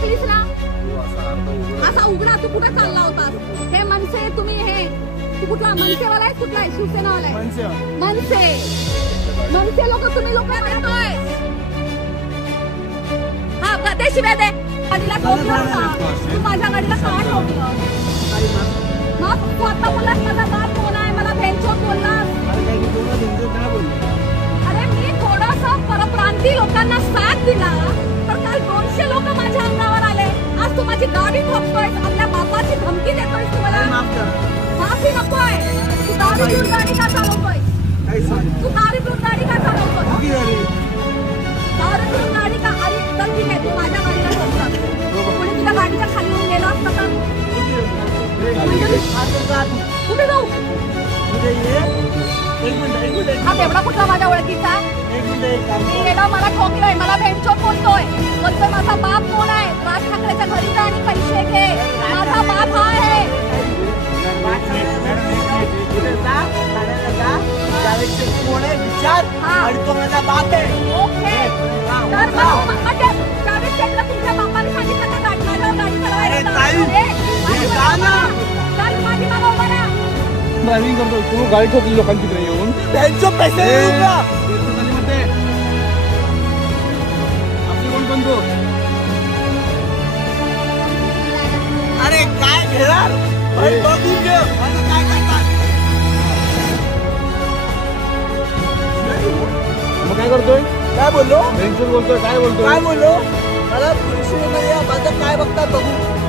ठोकलीस ना असा उघडा. तू कुठे चालला होतास? हे मनसे तुम्ही हे तू कुठला मनसेवाला आहे? कुठला आहे? शिवसेनावाला आहे? मनसे लोक तुम्ही लोक म्हणतोय. हा ते शिव्या दे. गाडीला ठोकलं का? तू माझ्या गाडीला का ठोकलं? मग तू आता बोललास माझा बाप कोण आहे? मला भेंचोद बोललास. अरे मी थोडासा परप्रांती लोकांना साथ दिला तर काल 200 लोक माझ्या अंगावर आले. आज तू माझी गाडी ठोकतोय. आपल्या बापाची धमकी देतोय. तू मला माफी नकोय. तू दारू पिऊन गाडी का चालवतोय? तू दारू पिऊन गाडी का चालवतोय? दारू पिऊन गाडी का? अरे चल ठीक आहे. तू माझ्या गाडीला ठोकतात. कोणी तुझ्या गाडीच्या खाली येऊन गेला असतं तर कुठे जाऊ? हा तेवढा कुठला माझ्या ओळखीचा? मी गेलो मला ठोकलोय. मला भेंचोद बोलतोय. बोलतोय माझा बाप कोण आहे? राज ठाकरेच्या घरी जा आणि पैसे घे. माझा बाप हा आहे. विचार आणि तो माझा बाप आहे. ओके तर जावेद शेखला तुमच्या बापाने सांगितलं का गाडीला गाडी चालवायला? माझी मागा उभा राहा. ड्रायव्हिंग करतो तू. गाडी ठोकली लोकांची तिकडे येऊन. पैसे आपली कोण बनतो? अरे काय घेणार? काय मग काय करतोय? काय बोललो? भेंचोद बोलतोय. काय बोलतोय? काय बोललो? मला पुरुष माझं काय बघतात बघू.